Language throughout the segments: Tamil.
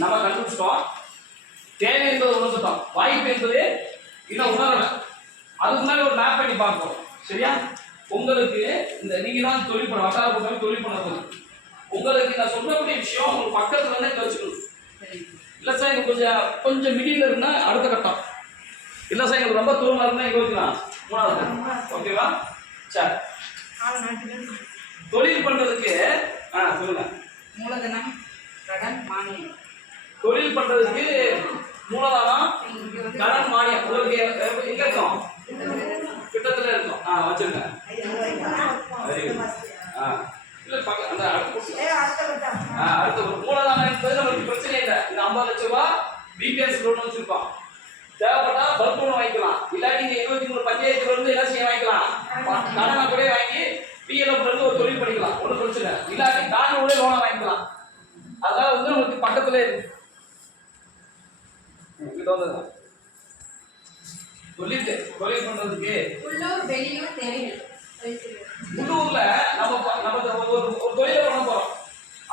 நம்ம கண்டுபிடிச்சிட்டோம். தேவை என்பது உணர்ந்துட்டோம். வாய்ப்பு என்பது இன்னும் உணரல. அதுக்கு முன்னாடி ஒரு மேப் பண்ணி பார்ப்போம். சரியா? உங்களுக்கு இந்த நீங்க தான் தொழில் பண்ண வட்டார பொறுத்தவரை தொழில் பண்ண உங்களுக்கு நான் சொல்லக்கூடிய விஷயம் உங்களுக்கு பக்கத்துல இருந்து வச்சுக்கணும். இல்லை சார் இங்கே கொஞ்சம் மிடியில் இருந்தா அடுத்த கட்டம். இல்லை சார் எங்களுக்கு ரொம்ப தூரமாக இருந்தால் இங்கே வச்சுக்கலாம். மூணாவது. ஓகேவா? சரி. தொழில் பண்றதுக்கு சொல்லுங்க. மூலதனம், கடன், மானியம். தொழில் பண்றதுக்கு மூலதனம், கடன், மானியம் உங்களுக்கு எங்க இருக்கும்? கிட்டத்துல இருக்கும். வச்சிருங்க. இல்ல அந்த அடுத்த மூலதனம் என்பது நமக்கு பிரச்சனை இல்லை. இந்த 50 லட்சம் ரூபாய் பிபிஎஸ் லோன் வச்சிருக்கோம். தேவைப்பட்டா பல்க் லோன் வாங்கிக்கலாம். இல்லாட்டி நீங்க 23 பஞ்சாயத்துல இருந்து என்ன செய்ய வாங்கிக்கலாம்? கடனை கூட வாங்கி பிஎல்எஃப்ல இருந்து ஒரு தொழில் பண்ணிக்கலாம். ஒன்றும் பிரச்சனை. இல்லாட்டி தான் கூட லோனை வாங்கிக்கலாம். அதனால வந்து நமக்கு பக்கத்துல இருக்கு. தொழில் பண்றதுக்கு உள்ளூர் வெளியூர் தேவைகள். உள்ளூர்ல நம்ம ஒரு தொழிலை பண்ண போறோம்.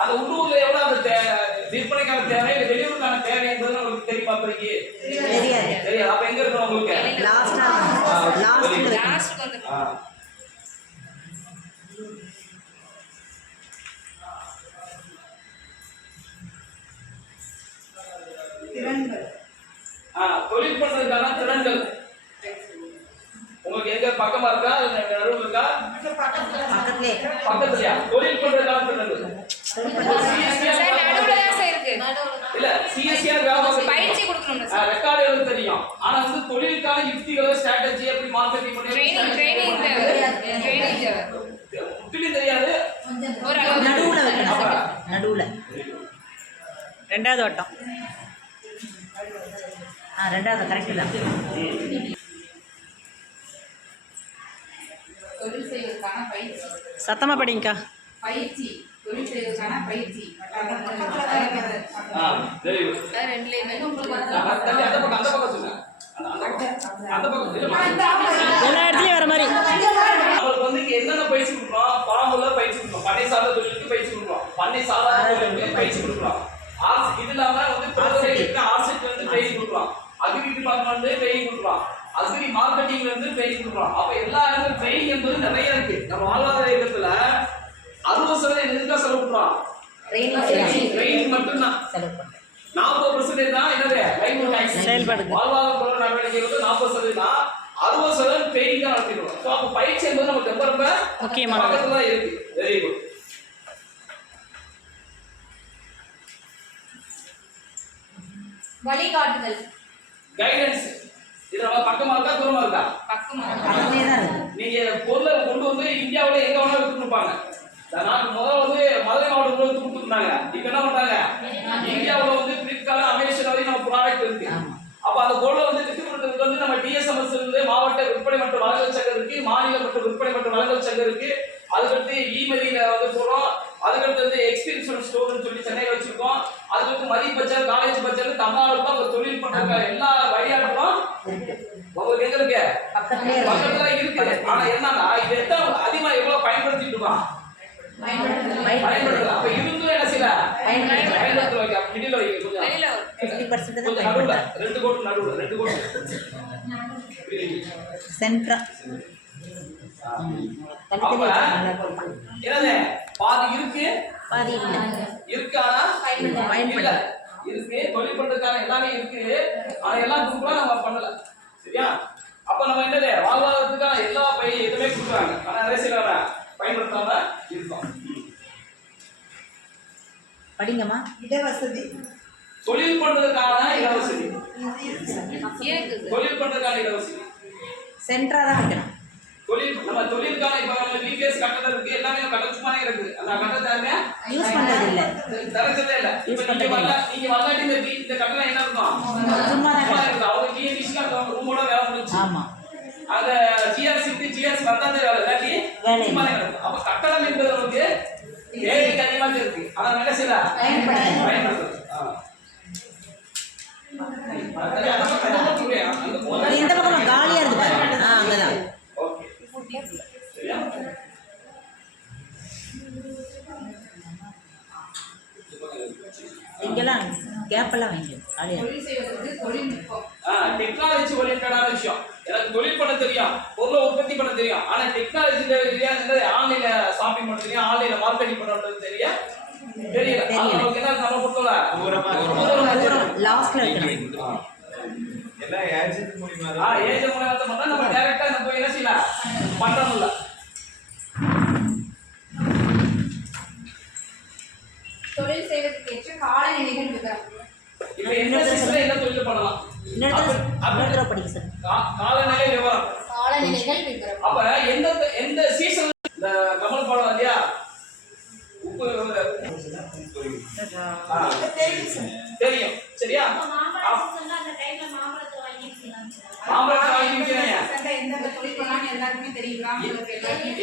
அந்த உள்ளூர்ல எவ்வளவு அந்த விற்பனைக்கான தேவை இல்லை வெளியூருக்கான தேவை என்பது நமக்கு தெரியுமா? தெரியாது. அப்ப எங்க இருக்கணும் உங்களுக்கு? தொழில் பண்றதுக்கான திறன்கள் உங்களுக்கு எங்க பக்கமா இருக்கா? நடுவில் இருக்கா? பக்கத்துலயா? தொழில் பண்றதுக்கான திறன்கள் இல்ல சிஎஸ்சியா பயிற்சி கொடுக்கணும். ரெக்கார்டு எழுத தெரியும். ஆனா வந்து தொழிலுக்கான யுக்திகளோ ஸ்ட்ராட்டஜி எப்படி மார்க்கெட்டிங் பண்ணி முற்றிலும் தெரியாது. நடுவுல ரெண்டாவது வட்டம். ரெண்டாவது கரெக்டு தான். தொழில் செய்வதற்கான பயிற்சி. சத்தமா படிங்கக்கா. பயிற்சி, தொழில் செய்வதற்கான பயிற்சி. எல்லா இடத்துலயும் வர மாதிரி அவருக்கு வந்து என்னென்ன பயிற்சி கொடுக்குறோம்? பாம்புல பயிற்சி கொடுக்குறோம். பண்ணை சார்ந்த தொழிலுக்கு பயிற்சி கொடுக்குறோம். பண்ணை சார்ந்த தொழிலுக்கு பயிற்சி கொடுக்குறோம். இது இல்லாம வந்து ஆர்செட் வந்து ட்ரைனிங் கொடுக்குறோம். அக்ரி டிபார்ட்மெண்ட் ட்ரைனிங் கொடுக்குறோம். அக்ரி மார்க்கெட்டிங்ல இருந்து ட்ரைனிங் கொடுக்குறோம். அப்ப எல்லா இடத்துல ட்ரைனிங் என்பது நிறைய இருக்கு. நம்ம வாழ்வாதார இயக்கத்துல 60% எதுக்காக செலவு பண்றோம்? ட்ரைனிங் மட்டும்தான். 40% தான் என்னது செயல்பாடு. வாழ்வாதார நடவடிக்கை வந்து 40% தான். 60% ட்ரைனிங் தான் நடத்திடுவோம். ஸோ அப்போ பயிற்சி என்பது நமக்கு ரொம்ப ரொம்ப முக்கியமான பக்கத்துல தான் இருக்கு. Very good. வழிகாட்டுதல், கைடன்ஸ். இது நம்ம பக்கமா இருக்கா தூரமா இருக்கா? பக்கமா. நீங்க பொருளை கொண்டு வந்து இந்தியாவுல எங்க வேணாலும் வித்துருப்பாங்க. நான் முதல்ல வந்து மதுரை மாவட்டத்தில் வந்து கொடுத்துருந்தாங்க. இப்ப என்ன பண்றாங்க? இந்தியாவுல வந்து பிளிப்கார்ட், அமேசான் வரையும் நம்ம ப்ராடக்ட் இருக்கு. அப்ப அந்த பொருளை வந்து வித்துக்கிறதுக்கு வந்து நம்ம டிஎஸ்எம்எஸ் இருந்து மாவட்ட விற்பனை மற்றும் வழங்கல் சங்கம் இருக்கு, மாநில மற்றும் விற்பனை மற்றும் வழங்கல் சங்கம் இருக்கு. அதுக்கடுத்து இமெயில வந்து போறோம். அதுக்கடுத்து வந்து எக்ஸ்பீரியன்ஸ் ஸ்டோர்னு சொல்லி சென்னையில வச்சிருக்கோம். அதுக்கு மதிய பஜார், காலேஜ் பஜார், தமிழ்நாடுல ஒரு தொழில் பண்றாங்க. எல்லா வழியாட்களும் உங்களுக்கு எங்க இருக்கு? பக்கத்துல இருக்கு. ஆனா என்னன்னா இது எத்தனை அதிகமா எவ்வளவு பயன்படுத்திட்டு இருக்கோம்? பயன்படுத்தலாம். அப்ப இருந்தும் என்ன செய்யல? பயன்படுத்த வைக்க மிடில் வைக்க கொஞ்சம் 50% நடுவுல 2 கோட் நடுவுல 2 கோட் சென்ட்ரா. என்னது பாதி இருக்கு பாதி இல்ல இருக்கு. ஆனா பயன்படுத்த இருக்கு. தொழில் பண்றதுக்கான எல்லாமே இருக்கு. ஆனா எல்லாம் குரூப்லாம் நம்ம பண்ணல. சரியா? அப்ப நம்ம என்னது வாழ்வாதாரத்துக்கான எல்லா எதுவுமே கொடுக்குறாங்க. ஆனா நிறைய சில பயன்படுத்தாம இருக்கோம். படிங்கம்மா. இடவசதி. தொழில் பண்றதுக்கான இடவசதி. தொழில் பண்றதுக்கான இடவசதி சென்ட்ரா தான் வைக்கணும். தொழில் நம்ம தொழிலுக்கான இப்ப நம்ம பிபிஎஸ் கட்டணம் இருக்கு. எல்லாமே கட்டணமா இருக்கு. அந்த கட்டணத்தை யூஸ் பண்றது இல்ல, தரதே இல்ல. இப்ப நீங்க வரலாட்டி இந்த கட்டணம் என்ன இருக்கும்? சும்மா தான் இருக்கு. அவங்க டிஎன்பிசி அந்த ரூமோட வேலை முடிஞ்சு. ஆமா. அந்த ஜிஆர்சி வந்தாதே வேலை இல்லாட்டி சும்மா தான் கிடக்கும். அப்ப கட்டணம் என்பது நமக்கு ஏழைக்கு அதிகமாக இருக்கு. அதான் என்ன செய்யல பயன்படுத்துறது. இந்த பக்கம் காலியா இருக்கு பாருங்க. அங்கதான். ஓகே. சரியா? இங்கெல்லாம் கேப்பெல்லாம் வாங்கி காலியாக தொழில் செய்வதற்கு தொழில்நுட்பம். டெக்னாலஜி ஓரியன்டான விஷயம். எனக்கு தொழில் பண்ண தெரியும், பொருளை உற்பத்தி பண்ண தெரியும், ஆனா டெக்னாலஜி ஆன்லைன்ல ஷாப்பிங் பண்ண தெரியும், ஆன்லைன்ல மார்க்கெட்டிங் பண்றது தெரியும் தெரியல. நமக்கு என்ன நம்ம பொறுத்தவரை லாஸ்ட்ல வைக்கணும். எல்லாம் ஏஜென்ட் மூலமா ஏஜென்ட் மூலமா தான் பண்ணா நம்ம டைரக்டா நம்ம போய் என்ன செய்யலாம் பண்றோம்ல. தொழில் செய்வதற்கு ஏற்ற காலநிலைகள் விவரம். இப்ப என்ன சீசன்ல என்ன தொழில் பண்ணலாம் இன்னொரு படிக்க சார். காலநிலை விவரம். காலநிலைகள் விவரம். அப்ப எந்த எந்த சீசன் இந்த கமல் படம் இல்லையா உப்பு தெரியும் சரியா? மாம்பழத்தை வாங்கி விற்கிறேன் எந்தெந்த தொழில் பண்ணலாம்னு எல்லாருக்குமே தெரியும். கிராமங்களுக்கு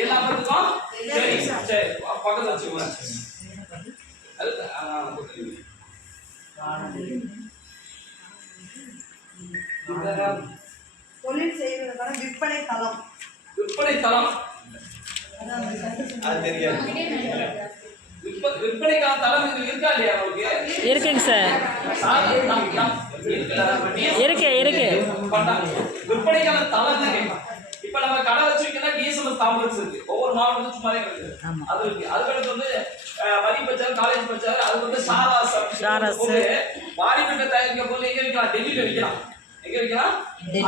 எல்லாத்துக்கும் சரி சரி பக்கத்துல வச்சுக்கோங்க. தொழில் செய்வதற்கான விற்பனை தளம். விற்பனை தளம் அது தெரியாது. விற்பனைக்கான தளம் இது இருக்கா இல்லையா உங்களுக்கு? இருக்குங்க சார். இருக்கு. விற்பனைக்கான தளம் தான் கேட்கலாம். இப்ப நம்ம கடை வச்சிருக்கோம்னா டிஎஸ்எம்எஸ் காம்ப்ளெக்ஸ் இருக்கு, ஒவ்வொரு மாவட்டத்துக்கும் சும்மாவே இருக்குது. அது இருக்கு. அதுக்கடுத்து வந்து மதி பச்சார், காலேஜ் பச்சார், அது வந்து சாராஸ் வாடிப்பட்ட தயாரிக்க பொருள் எங்க விற்கலாம்? டெல்லியில விற்கலாம். எங்க விற்கலாம்?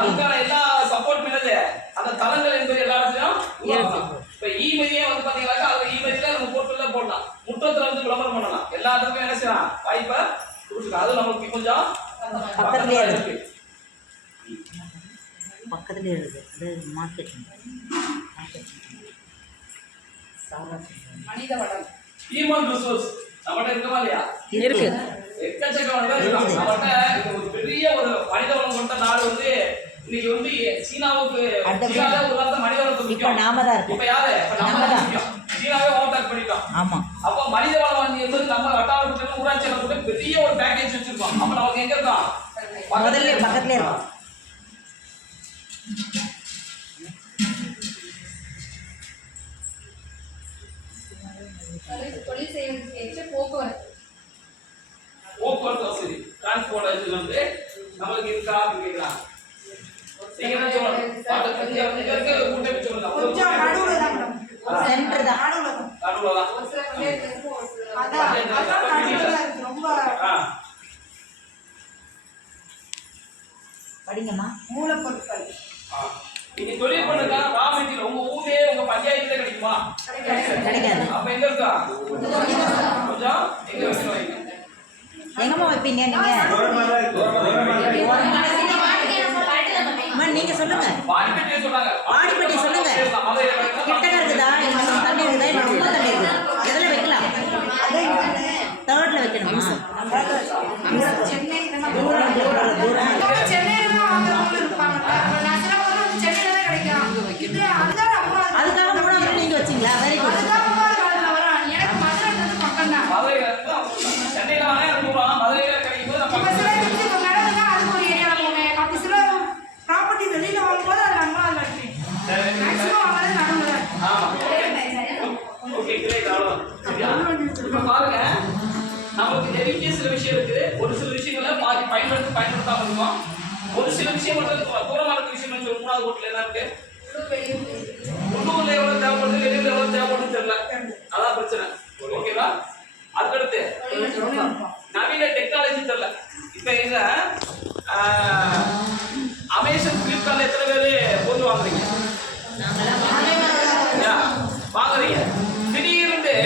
அதுக்கான எல்லா சப்போர்ட் பண்ணது அந்த தளங்கள் என்பது எல்லா இடத்துலயும் உருவாக்கலாம். இப்ப இமெயிலே வந்து பாத்தீங்கன்னா அது இமெயில நம்ம போர்ட்டல்ல போடலாம், முற்றத்துல வந்து விளம்பரம் பண்ணலாம், எல்லா இடத்துக்கும் என்ன செய்யலாம் வாய்ப்பை கொடுத்துக்கலாம். அது நமக்கு கொஞ்சம் பக்கத்துலயே இருக்கு. பக்கத்துலயே இருக்கு. அது மார்க்கெட்டிங். மனித வளம். ஹியூமன் ரிசோர்ஸ் நம்மகிட்ட இருக்கமா இல்லையா? இருக்கு. எக்கச்சக்கமான பேர் இருக்காங்க. நம்மகிட்ட இது ஒரு பெரிய ஒரு மனித வளம் கொண்ட நாடு வந்து இன்னைக்கு வந்து சீனாவுக்கு சீனாவே ஒரு காலத்துல மனித வளத்தை இப்போ முக்கியம். நாம தான் இருக்கோம். இப்ப யாரு? நம்ம தான் முக்கியம். சீனாவே ஓவர்டேக் பண்ணிட்டோம். ஆமா. அப்ப மனித வளம் வந்து என்பது நம்ம வட்டாரத்துல ஊராட்சியில கூட பெரிய ஒரு பேக்கேஜ் வச்சிருக்கோம். அப்ப நமக்கு எங்க இருக்கோம்? முதல்ல பக்கத்துலயே இருக்கும். தொழில் செய்வதற்கு ஏற்ற போக்குவரத்து. போக்குவரத்து வசதி டிரான்ஸ்போர்ட் வந்து நம்மளுக்கு இருக்கா அப்படின்னு கேட்கலாம். நீங்க என்ன சொல்லணும்? கூட்டமைப்பு சொல்லலாம். கொஞ்சம் நடுவுல தான் மேடம். சென்டர் தான். நடுவுல தான். நடுவுல தான். ஒரு சில பஞ்சாயத்துக்கு ஒரு சில அதான் நடுவுல தான் இருக்கு. ரொம்ப படிங்கம்மா. மூலப்பொருட்கள். நீங்க தொழில் பண்ணுறதுக்கான ரா மெட்டீரியல் உங்க ஊர்லயே உங்க பஞ்சாயத்துல கிடைக்குமா? கிடைக்காது. அப்ப எங்க இருக்கா? கொஞ்சம் எங்க வைக்கிறீங்க? எங்கம்மா வைப்பீங்க நீங்க? அம்மா நீங்க சொல்லுங்க. வாடிப்பட்டியை சொன்னாங்க. வாடிப்பட்டி சொல்லுங்க. கிட்டக்க இருக்குதா? இல்ல தண்ணி இருக்குதா? இல்ல ரொம்ப தண்ணி இருக்குதா? எதுல வைக்கலாம்? தேர்ட்ல வைக்கணுமா? சென்னை இதெல்லாம் தூரம் தூரம் தூரம். சென்னையில தான் வாங்குறவங்க இருப்பாங்க. நான் சில பொருள் சென்னையில தான் கிடைக்கும். இது அதுதான் அதுக்காக மூணாவது நீங்க வச்சீங்களா? Very good. அதுதான் மூணாவது காலத்துல வரும். எனக்கு மதுரை பக்கம் தான். மதுரையில சென்னையில வாங்க தூரம், மதுரையில கிடைக்கும் போது நம்ம இப்ப சில இடத்துல இப்ப நடந்தா அதுக்கு ஒரு ஏரியால போவேன். அப்படி சில ப்ராப்பர்ட்டி வெளியில வாங்கும்போது அது நம்ம அதுல வைப்பேன். மேக்ஸிமம் வாங்குறது நடுவுல தான். ஆமா. Okay great. அவ்வளவுதான். சரியா? இப்ப பாருங்க நமக்கு நிறைய சில விஷயம் இருக்குது. ஒரு சில விஷயங்களை பாதி பயன்படுத்தாம இருக்கோம். ஒரு சில விஷயம் மட்டும் தூரமான விஷயம் சொல்லி மூணாவது கோட்டில் என்ன இருக்கு? உள்ளூர்ல எவ்வளவு தேவைப்படுது, வெளியூர்ல எவ்வளவு தேவைப்படுதுன்னு தெரியல. அதான் பிரச்சனை. ஓகேவா? அதுக்கடுத்து நவீன டெக்னாலஜி தெரியல. இப்ப எங்க அமேசான் பிளிப்கார்ட்ல எத்தனை பேர் பொருள் வாங்குறீங்க? வாங்குறீங்க. திடீர்னு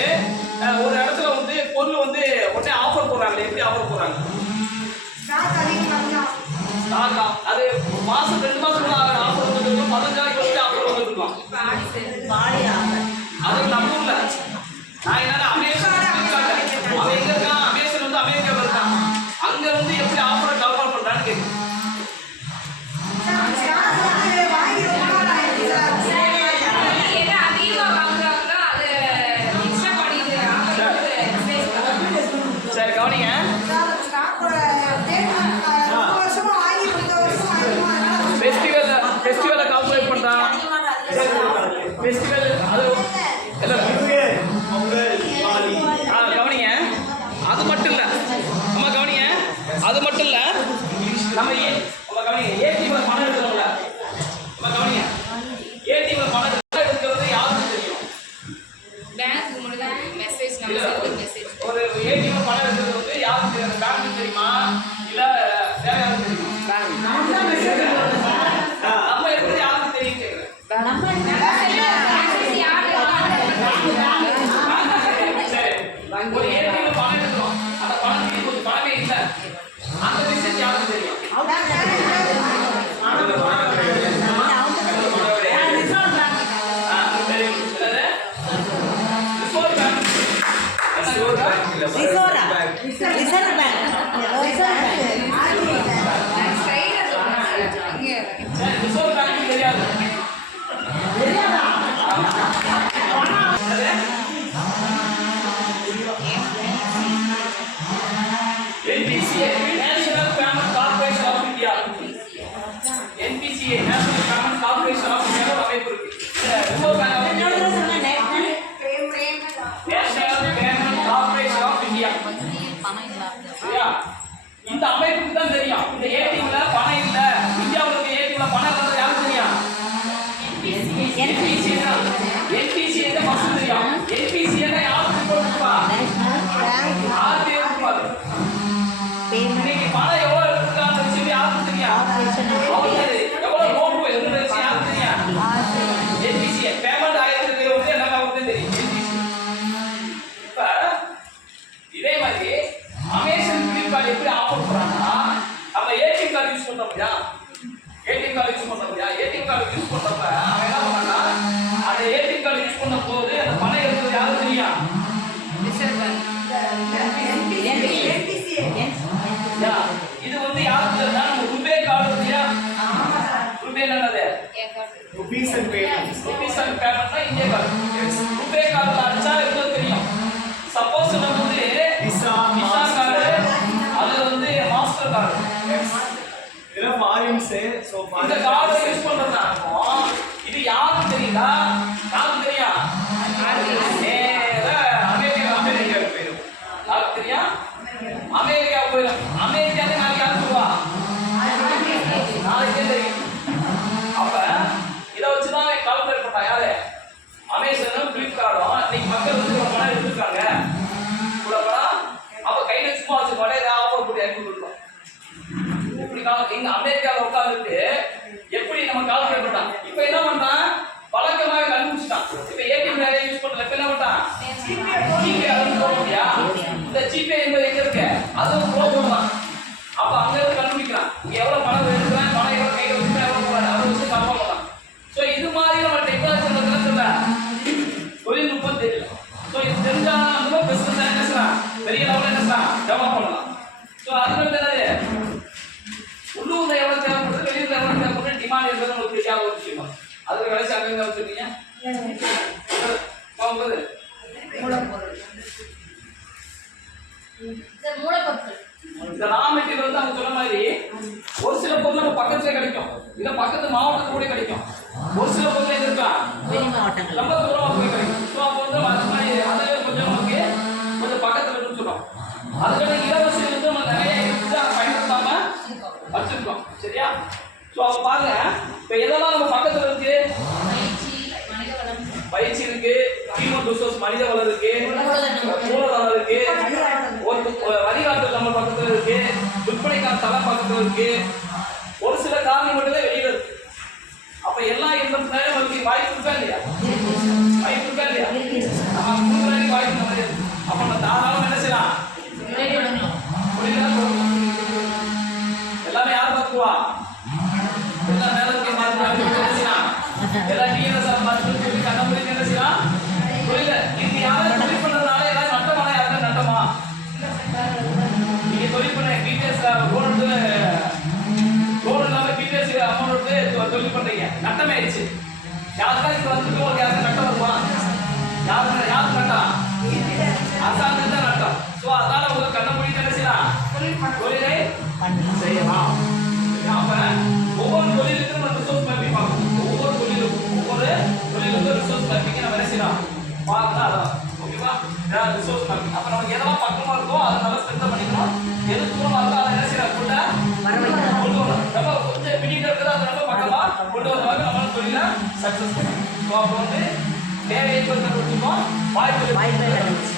ஒரு இடத்துல வந்து பொருள் வந்து உடனே ஆஃபர் போடுறாங்க. எப்படி ஆஃபர் போடுறாங்க? ஸ்டாக் அதிகம். அது மாசம் 2 மாசம் ஆஃபர் வந்துருக்கும், 15 நாளைக்கு வந்து ஆஃபர் வந்துருக்கும். அது நம்ம ஊர்ல நான் என்ன அமேசான் அவன் எங்க இருக்கான்? அமேசான் வந்து அமெரிக்காவில் இருக்கான். அங்க வந்து எப்படி ஆஃபரை டெவலப் பண்றான்னு கேட்கு. சரி கவனிங்க. ஃபெஸ்டிவலை கால்குலேட் பண்றான். ஃபெஸ்டிவல் அது இல்ல நம்ம ஏடிஎம்ல பணம் எடுக்கிறோம்ல, நம்ம கவனிங்க, ஏடிஎம்ல பணம் எடுக்கிறது யாருக்கும் தெரியும். பேங்க் மூலம் மெசேஜ் நம்ம சர்வர் மெசேஜ் ஒரு ஏடிஎம்ல பணம் எடுக்கிறது வந்து யாருக்கு தெரியும்? பேங்க்கு தெரியுமா இல்ல வேற யாருக்கு தெரியுமா? நம்ம எடுக்கிறது யாருக்கு தெரியும் கேக்குறேன். சரி, ஒரு ஏடிஎம்ல பணம் எடுக்கிறோம், அந்த பணத்துக்கு கொஞ்சம் பணமே இல்லை, அந்த மெசேஜ் யாருக்கு தெரியும்? ரிசர்வ் பேங்க் ரிசர்வ் பேங்க் தெரியாது. NPCA National Payment Corporation of India. NPCA National Payment Corporation of India அமைப்பு இருக்கு. Reserve Bank of India, National Payment Corporation of India. சரியா? இந்த அமைப்புக்கு தான் தெரியும் இந்த ஏடிஎம்ல பணம் இல்ல, இந்தியாவுல இருக்க ஏடிஎம்ல பணம் இல்ல யாருக்கு தெரியும்? NPCA தான். NPCA தான் ஃபர்ஸ்ட் தெரியும். NPCA தான் யாருக்கு கொடுப்பா? யாருக்கு கொடுப்பா? இன்னைக்கு பணம் எவ்வளவு எடுத்துக்கான்னு வச்சு யாருக்கு தெரியும்? எவ்வளவு லோன் போய் வச்சு யாருக்கு தெரியும்? NPCA பேமெண்ட் ஆயிரத்துக்கு வந்து எல்லாமே அவருக்கு தெரியும். NPCA. இப்ப இதே மாதிரி அமேசான் ஃபிளிப்கார்ட் எப்படி ஆஃபர் பண்றாங்கன்னா, நம்ம ஏடிஎம் கார்டு யூஸ் பண்றோம் இல்லையா, ஏடிஎம் கார்டு யூஸ் பண்றோம் இல்லையா, ஏடிஎம் கார்டு யூஸ் பண்றப்ப அவன் என்ன பண்ணான்னா, அந்த ஏடிஎம் கார்டு யூஸ் பண்ண போது அந்த பணம் எடுக்கிறது யாருக்கு தெரியும்? ரிசர்வ் பேங்க் இது வந்து யாருக்கு தெரியும்னா, நம்ம ருபே கார்டு இல்லையா, ருபே என்னது? Rupees and payments. Rupees and பேமெண்ட்னா இந்தியா கார்டு. ருபே கார்டுல அடிச்சா எவ்வளவு தெரியும்? சப்போஸ் நம்ம வந்து Visa, விசா கார்டு அது வந்து மாஸ்டர் கார்டு, இதெல்லாம் foreign say, so இந்த கார்டை யூஸ் பண்றதா இருக்கும். இது யாருக்கு தெரியுதா? யாருக்கு தெரியும்? நேரா அமெரிக்காவுக்கு போயிடும். யாருக்கு தெரியும்? அமெரிக்காவுக்கு போயிடும். அமெரிக்காவுக்கு நாளைக்கு யாருக்கு போவா? நாளைக்கே தெரியும். அப்ப இதை வச்சுதான் கால்குலேட் பண்ணா யாரு? அமேசானும் பிளிப்கார்டும் இன்னைக்கு மக்கள் வந்து ஒரு பணம் எடுத்துருக்காங்க கூட பணம், அப்ப கையில சும்மா வச்சு பழைய ஆஃபர் போட்டு இறக்கி கொடுத்தோம். இப்படி இங்க அமெரிக்காவில் உட்காந்துட்டு எப்படி நம்ம கால்குலேட் பண்ணலாம்? இப்ப என்ன பண்றான்? பழக்கமாக கண்டுபிடிச்சிட்டான். இப்ப ஏடிஎம் நிறைய யூஸ் பண்றல, இப்ப என்ன பண்றான்? ஜிபே அது போடுறியா? இந்த ஜிபே என்பது எங்க இருக்கு? அது ப்ரோ போடலாம். அப்ப அங்க இருந்து கண்டுபிடிக்கிறான் இங்க எவ்வளவு பணம் எடுக்கிறான், பணம் எவ்வளவு கையில வச்சுக்கிறேன், எவ்வளவு போறாரு, அதை வச்சு கம்பேர் பண்ணலாம். ஸோ இது மாதிரி நம்ம டெக்னாலஜி சொல்ல தொழில்நுட்பம் தெரியல. ஸோ இது தெரிஞ்சா நம்ம பிசினஸ் என்ன செய்யலாம், பெரிய லெவலில் என்ன செய்யலாம், டெவலப் பண்ணலாம். ஸோ அது வந்து என்னது, உள்ளூர்ல எவ்வளவு தேவைப்படுது, வெளியூர்ல எவ்வளவு தேவைப்படுது, டிமாண்ட் இருக்கிறது உங்களுக்கு தெரியாத ஒரு விஷயம். அதுக்கு கடைசி அங்கே வச்சுருக்கீங்க இந்த ரா மெட்டீரியல் வந்து அவங்க சொன்ன மாதிரி ஒரு சில பொருள் நம்ம பக்கத்துல கிடைக்கும், இல்ல பக்கத்து மாவட்டத்துல கூட கிடைக்கும். ஒரு சில பொருள் எங்க இருக்கலாம், ரொம்ப தூரமா போய் கிடைக்கும். ஸோ அப்போ வந்து அது மாதிரி அதை கொஞ்சம் நமக்கு கொஞ்சம் பக்கத்துல இருக்குன்னு சொல்றோம். அதுக்கான இலவச வந்து நம்ம நிறைய இருக்குது, அதை பயன்படுத்தாம வச்சிருக்கோம். சரியா? ஸோ அப்போ பாருங்க, இப்போ எதெல்லாம் நம்ம பக்கத்துல இருக்கு? பயிற்சி இருக்கு, ஹியூமன் ரிசோர்ஸ் மனித வளம் இருக்கு, மூலதனம் இருக்கு, ஒரு வழிகாட்டு நம்ம பக்கத்துல இருக்கு, விற்பனைக்கான தளம் பக்கத்துல இருக்கு, ஒரு சில காரணி மட்டும் தான் வெளியில இருக்கு. அப்ப எல்லாம் இருந்த நமக்கு வாய்ப்பு இருக்கா இல்லையா? வாய்ப்பு இருக்கா இல்லையா? நம்ம கொடுக்குறாங்க வாய்ப்பு நம்ம இருக்கு. அப்ப நம்ம தாராளம் என்ன செய்யலாம்? எல்லாமே யார் பார்த்துக்குவா? எல்லாம் மேல இருக்க பார்த்து என்ன செய்யலாம்? எல்லாம் டிஎன்எஸ் பார்த்து கண்ண முடிஞ்சு என்ன செய்யலாம்? புரியல. நீங்க யாரும் தொழில் பண்றதுனால ஏதாவது நட்டமா? யாருக்கும் நட்டமா? நீங்க தொழில் பண்ண டீட்டெயில்ஸ் லோன் இல்லாம டீட்டெயில்ஸ் அமௌண்ட் வந்து தொழில் பண்றீங்க, நட்டமே ஆயிடுச்சு. யாருக்காவது இது வந்துட்டு உங்களுக்கு யாருக்கு நட்டம் வருமா? யாருக்கு நட்டம்? அரசாங்கத்துக்கு தான் நட்டம். ஸோ அதனால உங்களுக்கு கண்ண முடிஞ்சு என்ன செய்யலாம்? தொழிலை செய்யலாம். அப்ப ஒவ்வொரு தொழிலுக்கும் நம்ம ரிசோர்ஸ் மேப்பிங் பார்க்கணும். ஒவ்வொரு தொழிலுக்கும் ரிசோர்ஸ் மேப்பிங் நம்ம என்ன செய்யலாம்? பார்த்தா அதான் ஓகேவா? Resource mapping. அப்ப நமக்கு எதெல்லாம் பக்கமா இருக்கோ அதை நல்லா ஸ்பெண்ட் பண்ணிக்கணும். எது தூரமா இருக்கோ அதை என்ன செய்யலாம்? கொண்டு சக்ஸஸ் ஸோ அப்போ வந்து தேவை என்பது கண்டுபிடிச்சிருக்கோம் வாய்ப்பு வாய்ப்பை கண்டுபிடிச்சிருக்கோம்.